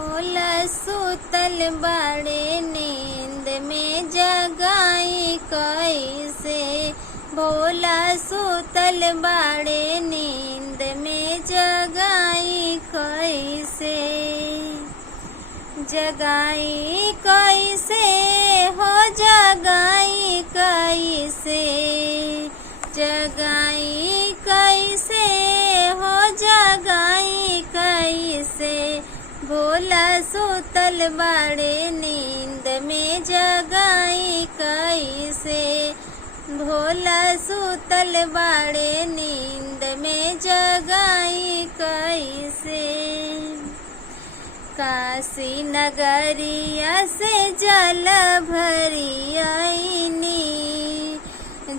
भोला सुतल बाड़े नींद में जगाई कैसे। भोला सुतल बाड़े नींद में जगाई कैसे। जगाई कैसे हो जगाई कैसे। जगाई कैसे हो जगाई कैसे। भोला सुतल बाड़े नींद में जगाई कैसे। भोला सुतल बाड़े नींद में जगाई कैसे। काशी नगरिया से जल भरी आईनी।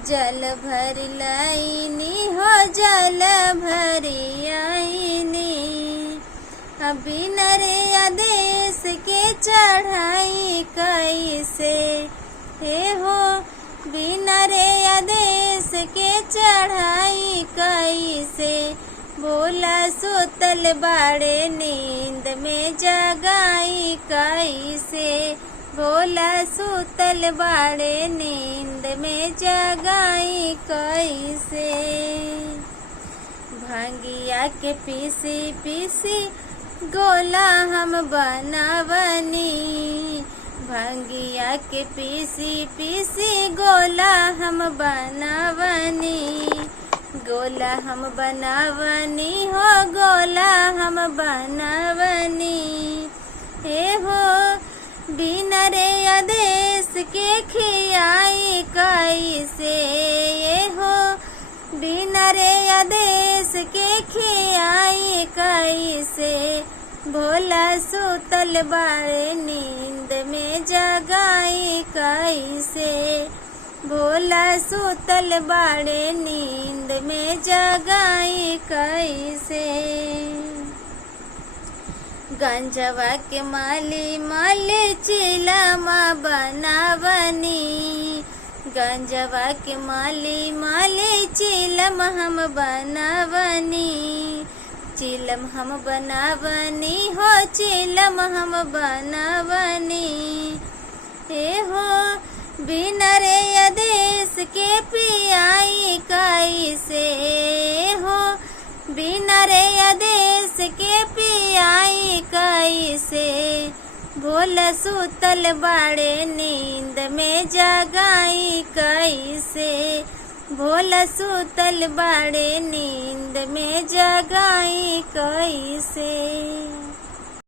जल भर लाइनी हो जल भरी आईनी। अभी नरे आदेश के चढ़ाई कैसे। हे हो बिना रे आदेश के चढ़ाई कैसे। भोला सुतल बाड़े नींद में जगाई कैसे। भोला सुतल बाड़े नींद में जगाई कैसे। भांगिया के पीसी पीसी गोला हम बनावनी। भांगिया के पीसी पीसी गोला हम बनावनी। गोला हम बनावनी हो गोला हम बनावनी। हे हो बिना रे आदेश के खियाई कैसे। ये हो बिना रे आदेश के खियाई कैसे। भोला सुतल बाड़े नींद में जगाई कैसे। भोला सुतल बाड़े नींद में जगाई कैसे। गंजवा के माली माली चिलमा बनावनी। गंजवा के माली माली चिलम हम बनावनी। चिलम हम बनावनी हो चिलम हम बनावनी। हे हो बिना रे आदेश के पियाई कैसे। हो बिना रे आदेश के पियाई कैसे। भोला सुतल बाड़े नींद में जगाई कैसे। भोला सुतल बाड़े नींद में जगाई कैसे।